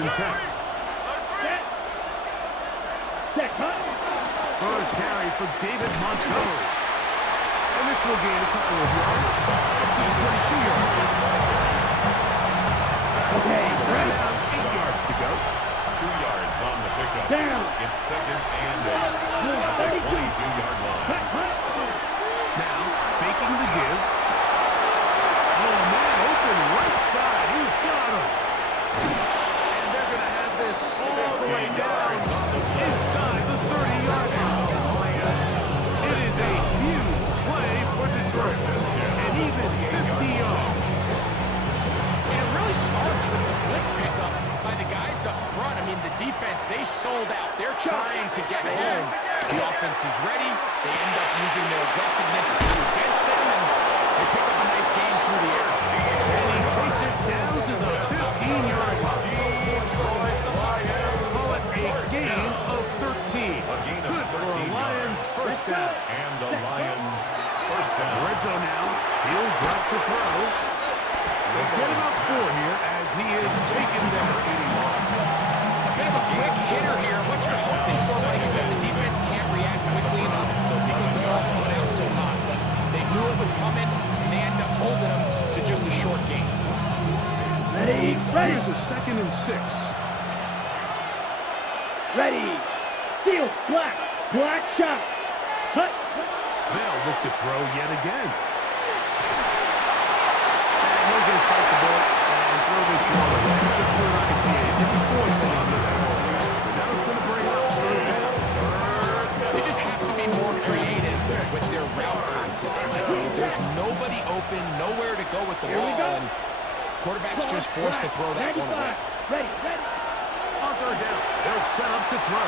and 10. First carry for David Montgomery. And this will gain a couple of yards up to the 22-yard line. Okay, Down 8 yards to go. 2 yards on the pickup. Down. It's second and 8 at the 22-yard line. Now, faking the give. Oh, man, open right side. He's got him. And they're going to have this all the way down inside the 30-yard line. It is a huge play for Detroit. And even 50 yards. It really starts with the blitz pickup by the guys up front. I mean, the defense, they sold out. They're trying to get home. The offense is ready. They end up using their aggressiveness against them, and they pick up a nice gain through the air. And he takes it down to the 15-yard line. Call it a gain of 13. Good for a Lions first down. And the Lions first down. Red zone now. He'll drop to throw. They'll get him up 4 here as he is taken down. A bit of a quick hitter here. What you're hoping for, Mike, is that the defense can't react quickly enough because the ball's coming out so hot. But they knew it was coming, and they end up holding them to just a short gain. Ready. Here's a 2nd and 6. Ready. Steel. Black. Black shot. Hut. They'll look to throw yet again. And he'll just bite the bullet and throw this one. That's a good idea. He didn't force anything. But now it's going to bring up 3rd down. They just have to be more creative with their route concepts, Mike. I mean, there's nobody open, nowhere to go with the ball, and quarterback's just forced to throw that one away. Ready. Ready. On 3rd down, they'll set up to throw.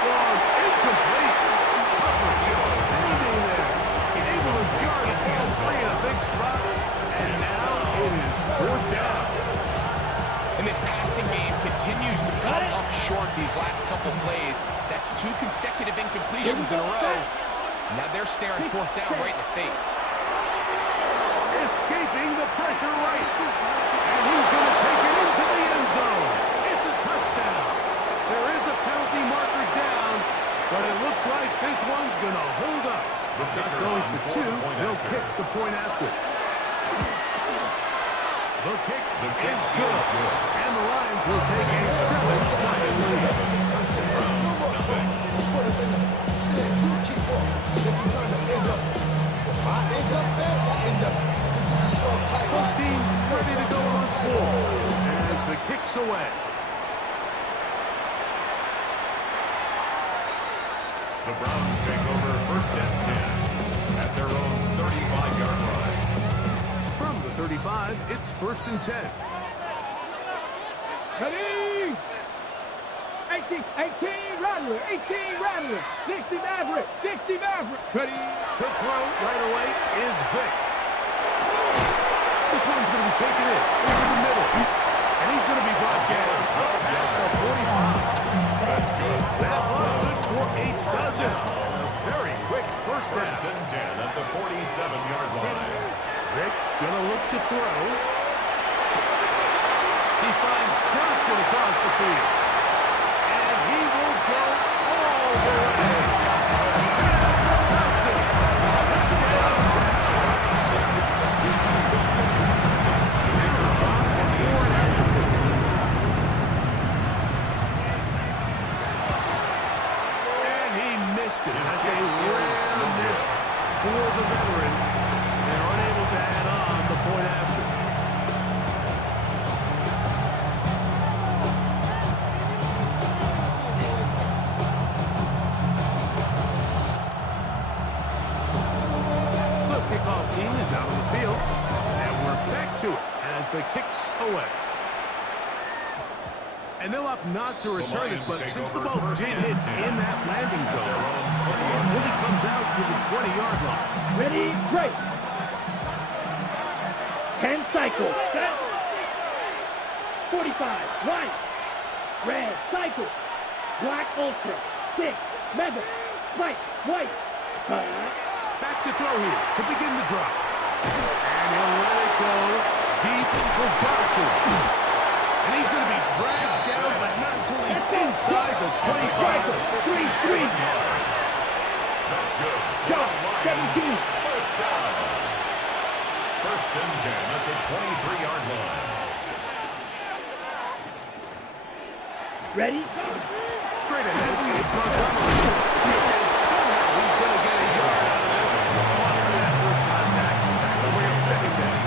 Long, incomplete. Coverage standing there. Able to jar the ball free in a big spot. And now it is 4th down. And this passing game continues to come up short these last couple plays. That's 2 consecutive incompletions in a row. Now they're staring 4th down right in the face. Escaping the pressure right. And he's going to take it into the end zone. It's a touchdown. There is a penalty marker down, but it looks like this one's going to hold up. Not going for 2, they'll kick the point after. The kick is good. And the Lions will take a 7-0 lead. Both teams ready to go on score as the kick's away. The Browns take over 1st and 10 at their own 35-yard line. From the 35, it's 1st and 10. Ready. 18 Rattler. 18 Rattler. 60 Maverick. 60 Maverick. Ready. To throw right away is Vic. This one's going to be taken in over the middle. And he's going to be brought down. That's the 45. That's good. That was good for a dozen. A very quick first down. 1st and 10 at the 47-yard line. Vic going to look to throw. He finds Johnson across the field. And he will go all the way. That's a rare miss for the veteran. They're unable to add on the point after. The kickoff team is out on the field. And we're back to it as the kick's away. And they'll opt not to return this, but since the ball did hit in that landing zone, it really comes out to the 20-yard line. Ready. Break. 10 cycles. Set. 45. Right. Red. Cycle. Black Ultra. 6. Mega. White. White. Back to throw here to begin the drop. And he'll let it go deep for Johnson. And he's going to be dragged down, but not until he's inside the 25. 3-3. That's good. Shot, 17. First down. First and 10 at the 23-yard line. Ready? Straight ahead, it's Montgomery. And somehow he's going to get a yard out of this. After that first contact, tackle away on second down.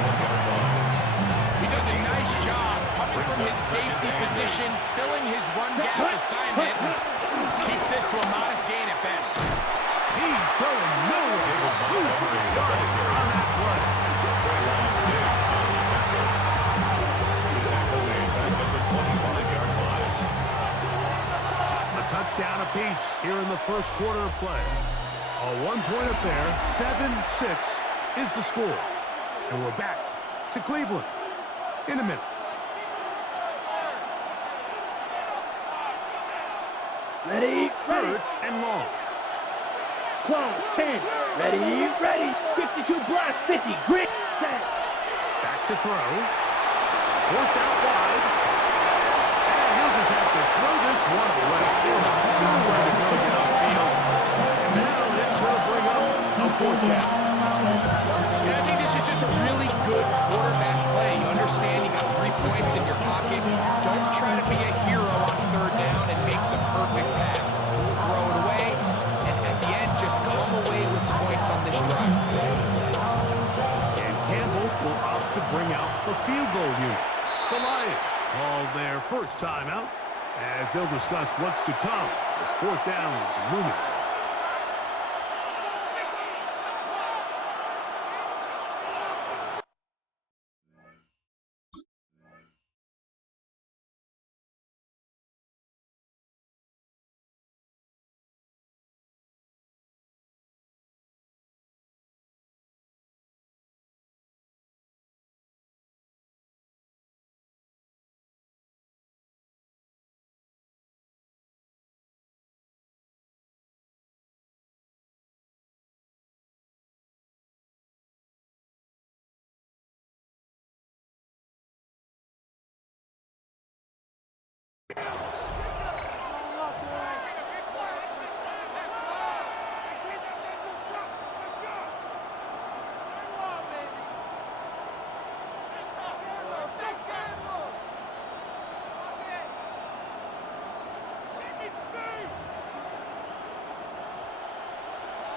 He does a nice job coming from his safety position, filling his run gap assignment, and keeps this to a modest gain at best. He's going nowhere. Losing a yard on that play. A touchdown apiece here in the first quarter of play. A one-point affair, 7-6 is the score. And we're back to Cleveland in a minute. Ready? Third and long. Clock, 10. Ready? 52 blast, 50. Grit, set. Back to throw. Forced out wide. And he'll just have to throw this one away. There's nowhere to go downfield. And now that's going to bring up a fourth down. And I think this is just a really good quarterback play. You understand you got 3 points in your pocket. Don't try to be a hero on third down and make the perfect pass. Throw it away, and at the end, just come away with points on this drive. And Campbell will opt to bring out the field goal unit. The Lions call their first timeout as they'll discuss what's to come as fourth down is looming.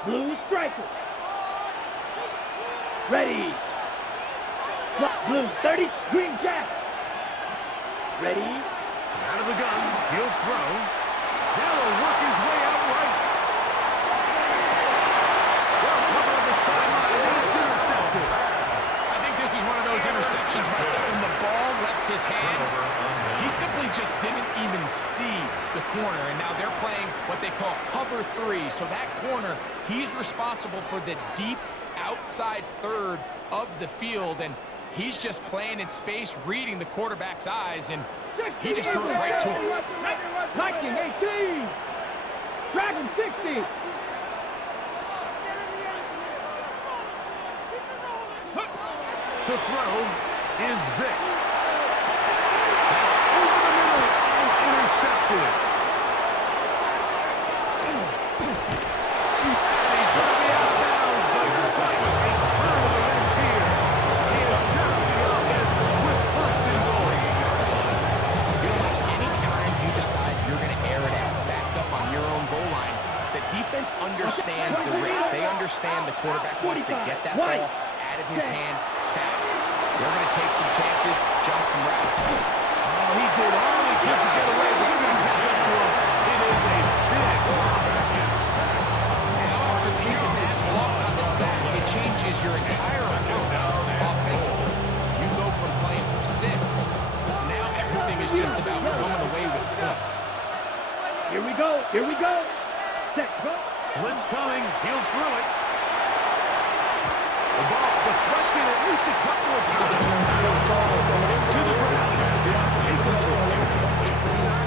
Blue striker. Ready. Blue 30. Green jack. Ready. Out of the gun, he'll throw. Now he'll work his way out right. Well, cover on the sideline, and it's intercepted. I think this is one of those interceptions when the ball left his hand. He simply just didn't even see the corner, and now they're playing what they call cover 3. So that corner, he's responsible for the deep outside third of the field, and he's just playing in space, reading the quarterback's eyes, and he just threw it right to him. Viking 18. Dragon 60. To throw is Vic. That's over the middle and intercepted. And he's going to be out of bounds, but a turn of events here. He has shot the offense with first and goal. You know, like anytime you decide you're going to air it out, back up on your own goal line, the defense understands the risk. They understand the quarterback wants to get that ball out of his hand fast. They're going to take some chances, jump some routes. Oh, he did all he could to get away, but he didn't catch up to him. It is a big sack. Now, after taking that loss on the sack, it changes your entire approach offensively. You go from playing for 6 to now everything is just about coming away with points. Here we go. Set, go. Blitz coming. He'll throw it. The ball deflected at least a couple of times. To the ground. It's incomplete.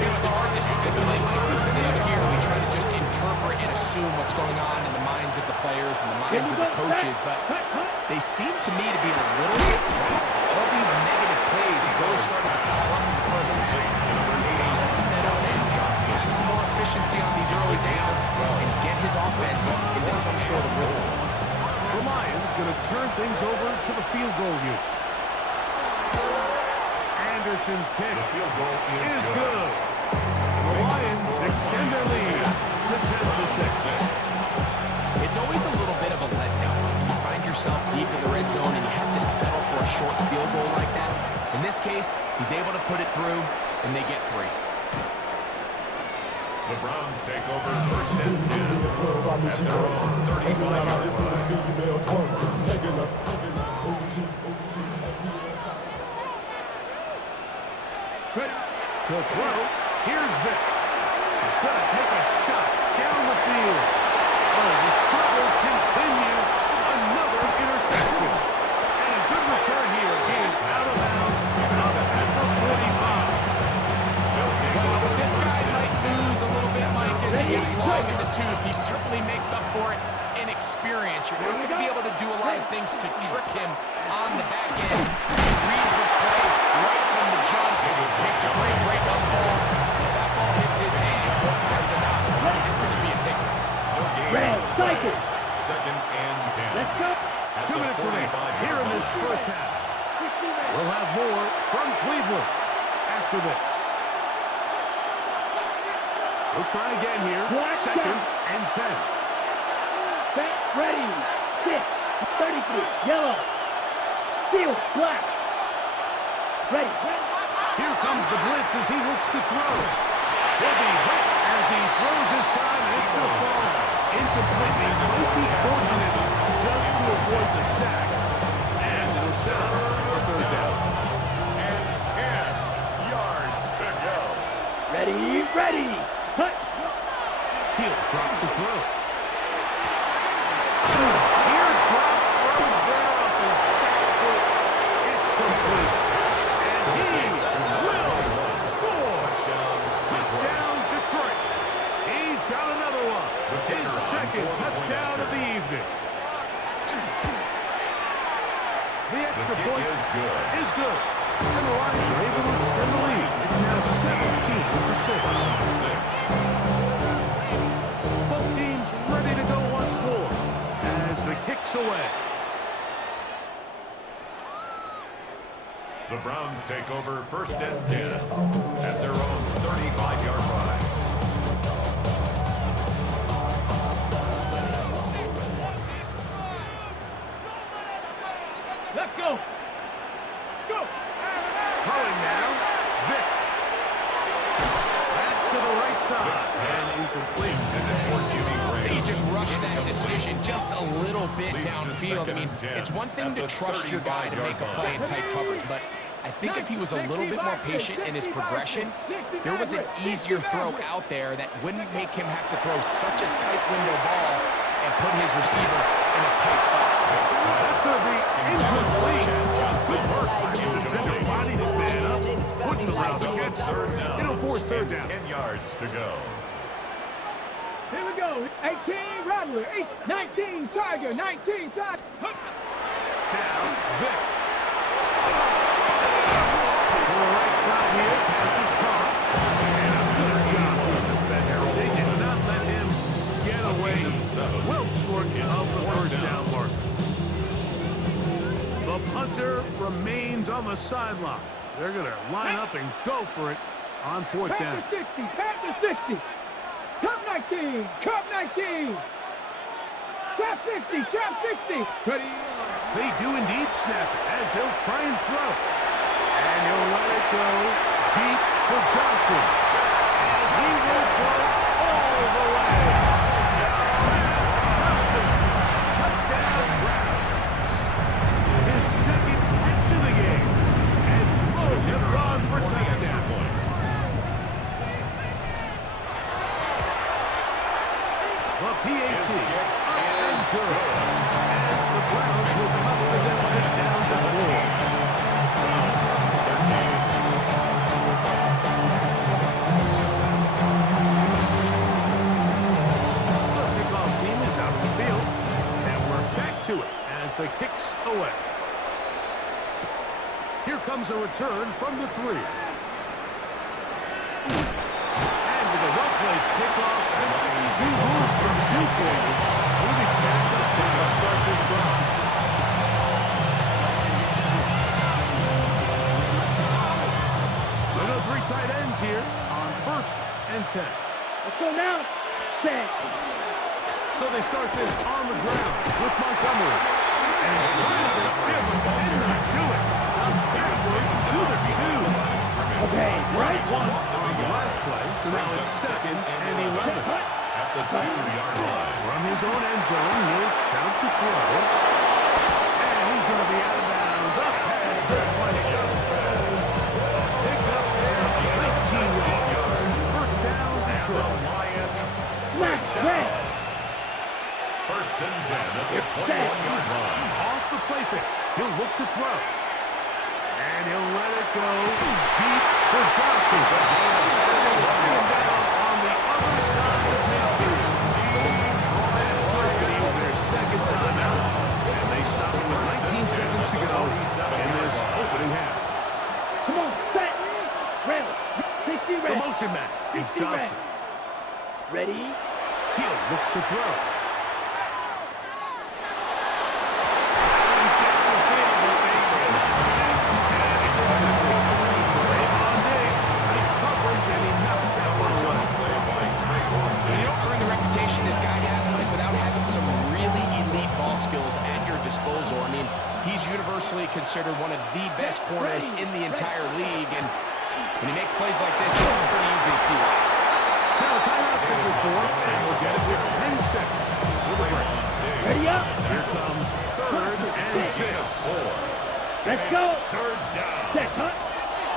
It's hard to speculate like we sit here. We try to just interpret and assume what's going on in the minds of the players and the minds of the coaches, but they seem to me to be a little bit all these negative plays really started to pile up in the first half. He's got to settle down, have some more efficiency on these early downs, and get his offense into some sort of rhythm. The Lions going to turn things over to the field goal unit. Anderson's kick is good. The Lions extend their lead to 10-6. It's always a little bit of a letdown when you find yourself deep in the red zone and you have to settle for a short field goal like that. In this case, he's able to put it through, and they get 3. The Browns take over first and 10 at their own 35-yard line. To throw, here's Vic. He's going to take a shot down the field. Oh, the struggles continue. Another interception. And a good return here as he is out of bounds up at the 45. Well, this guy might lose a little bit, Mike, as he gets long in the tooth. He certainly makes up for it in experience. You're not going to be able to do a lot of things to trick him on the back end. He reads his play right from the jump. Makes a great break on the ball. If that ball hits his hands more times than not, it's going to be a takeaway. No gain. Red, cycle. Second and 10. Let's go. 2 minutes remaining here in this first half. We'll have more from Cleveland after this. We'll try again here. Second and 10. Set, ready, 6, 33, yellow, field, black, ready. Here comes the blitz as he looks to throw. He'll be hit as he throws this time, and it's going to fall incomplete. He might be fortunate just to avoid the sack. And it'll set up for third down. And 10 yards to go. Ready, ready, cut. He'll drop the throw. Here, drop right there off his back foot. It's complete. And he will score. Touchdown, Detroit. He's got another one. His second touchdown of the evening. The extra point is good. And the Lions are able to extend the lead. It's now 17-6. Both teams ready to go once more as the kick's away. The Browns take over first and 10 at their own 35-yard line. Let's go. Go. Throwing now, Vic. That's to the right side. And incomplete. Intended for Jimmy Graham. He just rushed that decision just a little bit downfield. I mean, it's one thing to trust your guy to make a play in tight coverage, but I think if he was a little bit more patient in his progression, there was an easier throw out there that wouldn't make him have to throw such a tight window ball and put his receiver in a tight spot. That's going to be incomplete. Good work by the defender bodied his man up. Wouldn't allow the catch. It'll force third down. 10 yards to go. Here we go. 18, Rattler. 19, Tiger. 19, Tiger. Now, Vic. To the right side here. Pass is caught. And a good job with the defender. They did not let him get away well short of the first down marker. The punter remains on the sideline. They're going to line up and go for it on fourth down. Panther 60, Panther 60. Cup 19, Cup 19. Trap 60, Trap 60. Ready. They do indeed snap it as they'll try and throw. And he'll let it go deep for Johnson. And he will go all the way. Johnson, touchdown Browns. His second catch of the game. And both have gone for touchdown. The PAT is good. And the Browns will cut the deficit down to 4. Here comes a return from the 3. And with a well-placed kickoff, that's what these new rules can do for you. We'll be back up there to start this drive. Another 3 tight ends here on 1st and 10. Let's go now. Set. So they start this on the ground with Montgomery. And he's trying to get but did not do it. Backwards to the 2. Okay, right. Once on the last play, so now it's 2nd and 11. At the 2-yard line. From his own end zone, he'll shout to throw. And he's going to be out of bounds. Up past the 20. Pick up there, 19 yards. First down, Detroit. Lions. Left, red. 1st and 10 at the 21-yard line. Off the play fake. He'll look to throw. And he'll let it go deep for Johnson. And they'll run him down on the other side of midfield. And Detroit's going to use their 2nd timeout. And they stop it with 19 seconds to go in this opening half. Come on, set. Red. 60 The red. motion man is 60 Johnson. red. Ready? He'll look to throw. This guy has, Mike, without having some really elite ball skills at your disposal. I mean, he's universally considered one of the best corners in the entire league, and when he makes plays like this, it's pretty easy to see why. Now timeout signal 4, and we'll get it with 10 seconds to the break. Ready up. Here comes 3rd and 6. Let's go. 3rd down. Set, cut.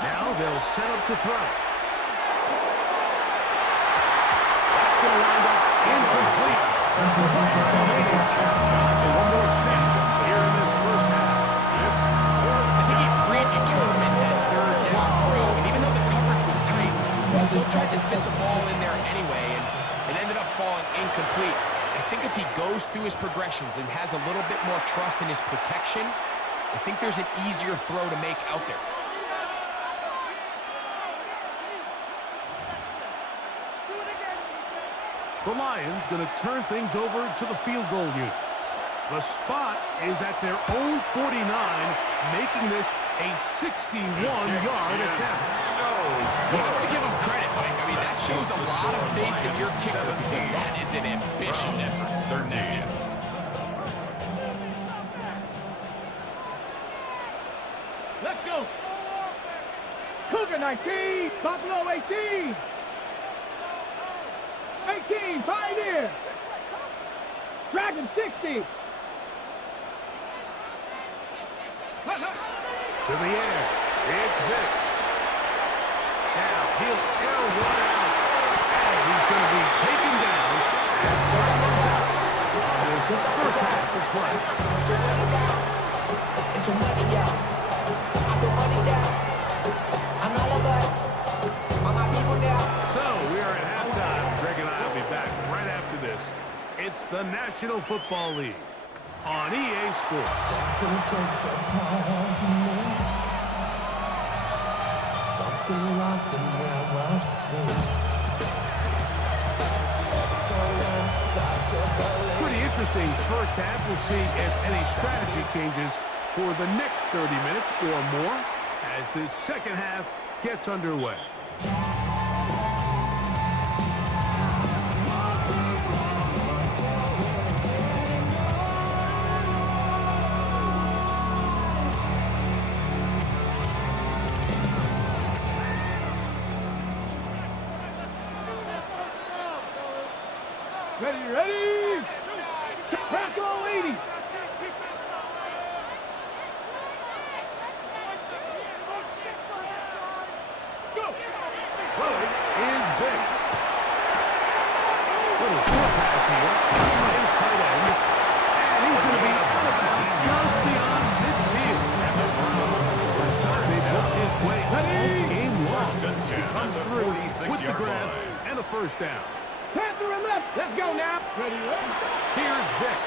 Now they'll set up to throw. That's going to wind up incomplete. One more snap here in this first half. I think he predetermined that 3rd down throw, and even though the coverage was tight, he still tried to fit the ball in there anyway, and it ended up falling incomplete. I think if he goes through his progressions and has a little bit more trust in his protection, I think there's an easier throw to make out there. The Lions going to turn things over to the field goal unit. The spot is at their own 49, making this a 61-yard attempt. You have to give him credit, Mike. I mean, that shows a lot of faith in your kicker because that is an ambitious effort from that distance. Let's go. Cougar 19. Buffalo 18. 18, Pioneer. Dragon 60. To the air. It's Vic. Now he'll air one out. And he's going to be taken down as time runs out on this first half of play. Get your money out. I put money down. And all of us, all my people now. So we are at halftime. Greg and I will be back right after this. It's the National Football League on EA Sports. Something takes a part of me. Something lost and never seen. Pretty interesting first half. We'll see if any strategy changes for the next 30 minutes or more as this second half gets underway. Ready, ready. Tackle 80. Go. Throwing is Vic. Little short pass here. Plays tight end. And he's going to be out of bounds just beyond midfield. And the Browns, first time they booked his way all game long. He comes through with the grab and a first down. Panther and left. Let's go now. Ready, ready. Here's Vic.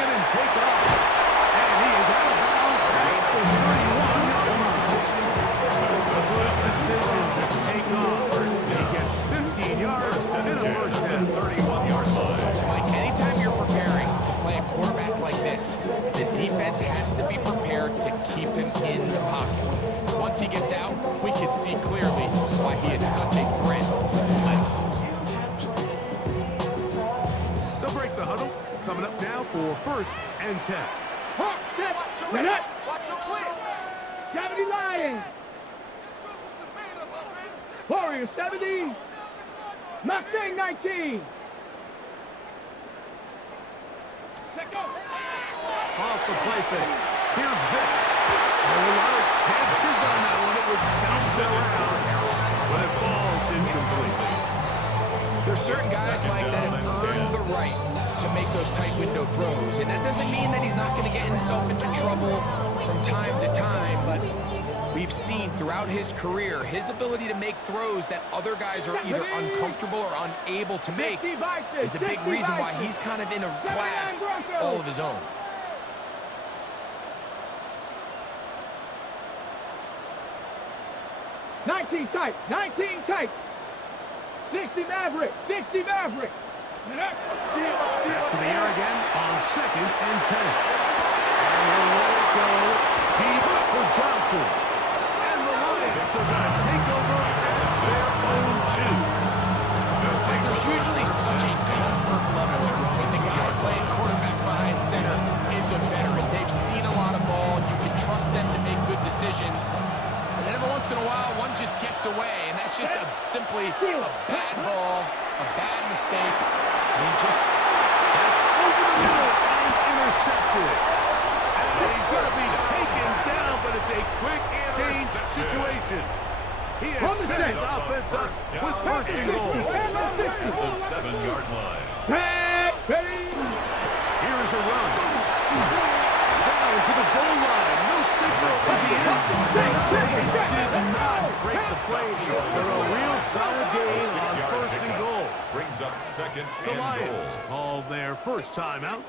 it and take off. And he is out of bounds at the 31-yard line. A good decision to take off. He gets 15 yards and a first down. 31-yard line. Like, anytime you're preparing to play a quarterback like this, the defense has to be prepared to keep him in the pocket. Once he gets out, we can see clearly why he is such a threat with his legs. They'll break the huddle. Coming up now for 1st and 10. Hawk, set, set. Gravity Lions. Warriors 70. Mustang 19. Set, go. Off the play fake. Here's Vic. A lot of chances on that one. It was bouncing around, but it falls incomplete. There's certain guys, Mike, that have earned the right to make those tight window throws. And that doesn't mean that he's not going to get himself into trouble from time to time, but we've seen throughout his career his ability to make throws that other guys are either uncomfortable or unable to make is a big reason why he's kind of in a class all of his own. Nineteen tight, 19 tight. 60 Maverick, 60 Maverick. Back to the air again on 2nd and 10. And they'll let it go deep for Johnson. And the Lions are going to take over at their own 2. Like, there's usually such a comfort level when the guy playing quarterback behind center is a veteran. They've seen a lot of ball. You can trust them to make good decisions. And then every once in a while, one just gets away, and that's just simply a bad ball, a bad mistake. I mean, just That's over the middle and intercepted. And he's going to be taken down, but it's a quick change situation. He has set his offense up with 1st and goal. The 7-yard line. Ready. Here's a run. Down to the goal line. No signal. Is he in? They say he did not break the play. They're a real solid gain on 1st and goal. Brings up 2nd The and Lions goal. call their first timeout,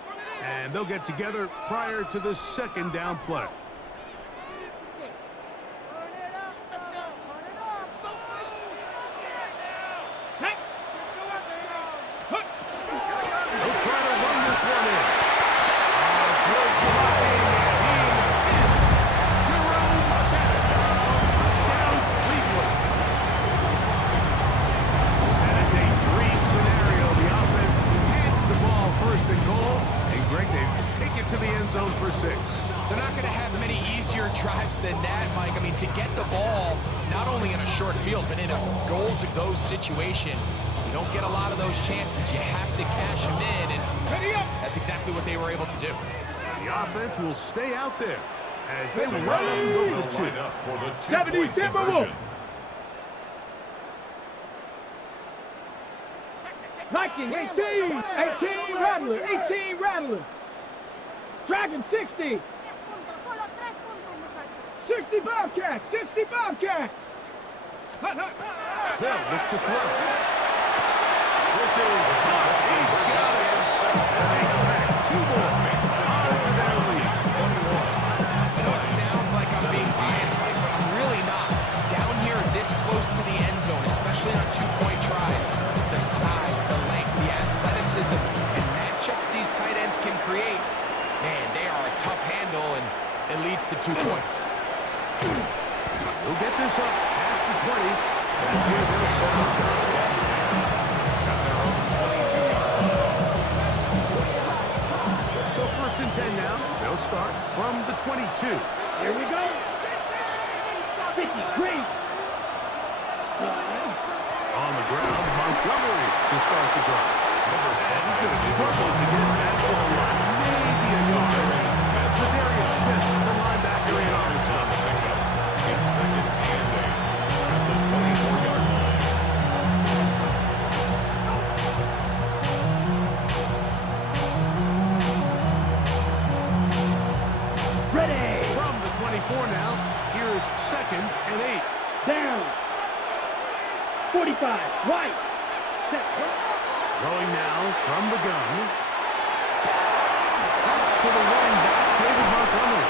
and they'll get together prior to the 2nd down play. They'll try to run this one in. Good blocking, and he's in. Jerome Bettis. Touchdown, Cleveland. That is a dream scenario. The offense handed the ball 1st and goal, and Greg, they take it to the end zone for 6. they're not going to have many easier drives than that, Mike. I mean, to get the ball not only in a short field, but in a goal-to-go situation, you don't get a lot of those chances. You have to cash them in, and that's exactly what they were able to do. The offense will stay out there as they will line up and go for 2. Line up for the 70 2-point Timberwolves. conversion. Viking 18, 18 Rattler, 18 Rattler. Dragon 60, 60 Bobcat, 60 Bobcat. Hut, hut. They'll look to throw. This is hot. He's got it. And they track 2 more onto their lead. I know it sounds like I'm being biased, Mike, but I'm really not. Down here this close to the end zone, especially on 2-point tries, the size, the length, the athleticism, and matchups these tight ends can create, man, they are a tough handle, and it leads to 2 points. They'll get this up past the 20. That's where they'll settle. At their own 22-yard line. So 1st and 10 now. They'll start from the 22. Here we go. 50, green. On the ground, Montgomery to start the drive. And he's going to struggle to get back to the line. Maybe a yard. Zadarius Smith, the linebacker, in on the side. It's 2nd and 8 at the 24-yard line. Ready. From the 24 now, here's 2nd and 8. Down. 45, right. Set. Throwing now from the gun. That's to the running back, David Montgomery.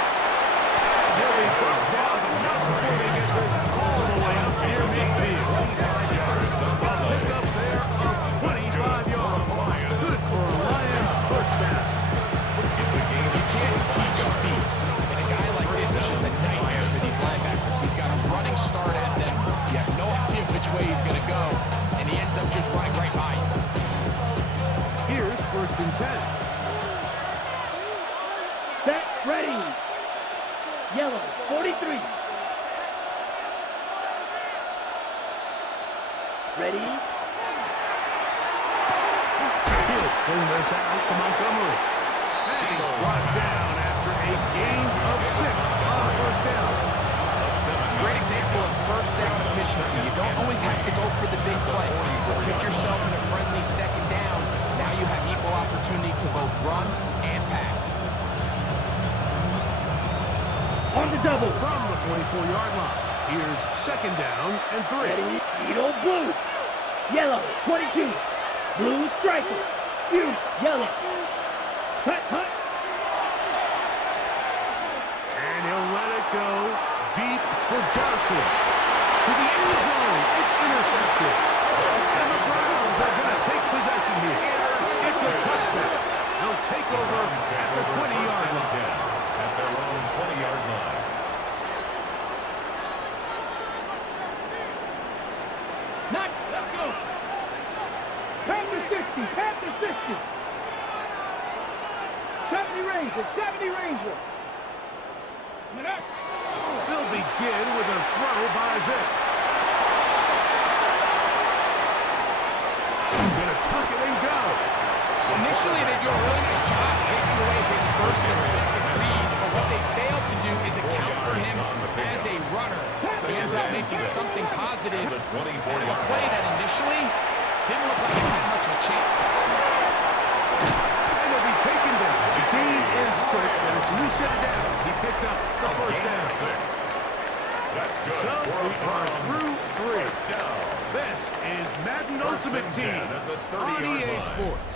And he'll be brought down, but not before they get this all the way up near midfield. A pickup there of 25 yards. Good for a Lions first down. It's a game. You can't teach speed. And a guy like this is just a nightmare for these linebackers. He's got a running start at them. You have no idea which way he's going to go, and he ends up just running right by you. Here's 1st and 10. Set, ready. Yellow, 43. Ready. He'll swing this out to Montgomery. And he's brought down after a gain of 6 on first down. Great example of first down efficiency. You don't always have to go for the big play. Put yourself in a friendly second down. Now you have equal opportunity to both run and pass. On the double. From the 44-yard line, here's 2nd down and 3. Ready. Eagle, blue. Yellow, 22. Blue striker. Blue, yellow. Cut, cut. And he'll let it go deep for Johnson. To the end zone. It's intercepted. And the Browns are going to take possession here. It's a touchdown. They'll take over at the 20-yard line. At their own 20-yard line. Not, let's go. Panther 60, Panther 60. 70 Ranger, 70 Ranger. Coming up. They'll begin with a throw by Vic. He's going to tuck it and go. Initially, they do a really nice job taking away his first and second read, but what they failed to do is account for him as a runner. He ends up making something positive out of a play that initially didn't look like it had much of a chance. And he'll be taken down. The gain is 6, and it's you set it down. He picked up the first down. 6. That's good. So we are through 3. First down. This is Madden First Ultimate and Team 10 at the on 30-yard EA line. Sports.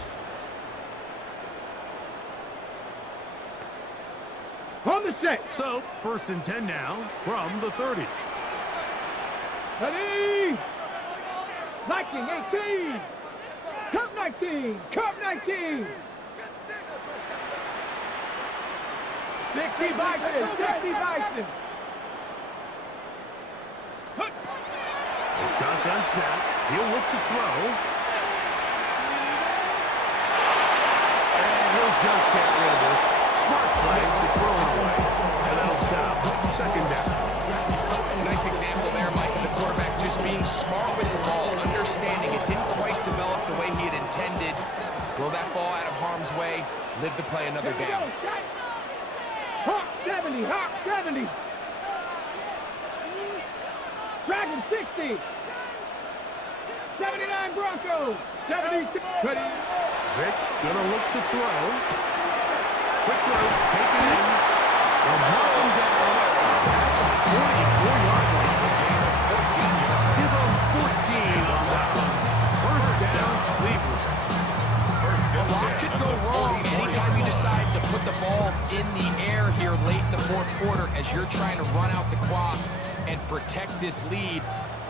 On the set. So, 1st and 10 now from the 30. Ready. Viking 18. Cup 19. Cup 19. 60 Bison. 60 Bison. The shotgun snap. He'll look to throw. And he'll just get rid of this. Smart play to throw it away. And that'll set up 2nd down. Nice example there, Mike, of the quarterback just being smart with the ball, understanding it didn't quite develop the way he had intended. Throw that ball out of harm's way, live to play another down. Hawk 70. Hawk 70. Dragon 60. 79 Broncos. 76. Ready. Vic gonna look to throw. Quick throw, taken in. And knock him down. 44-yard line. Give him 14 on that one. First down, Cleveland. A lot could go wrong anytime you decide to put the ball in the air here late in the 4th quarter as you're trying to run out the clock and protect this lead.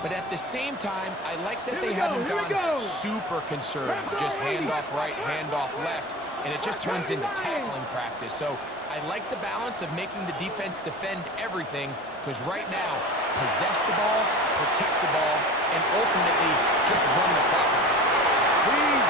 But at the same time, I like that they haven't gone super conservative. Just handoff right, handoff left, and it just turns into tackling practice. So I like the balance of making the defense defend everything, because right now, possess the ball, protect the ball, and ultimately just run the clock. Please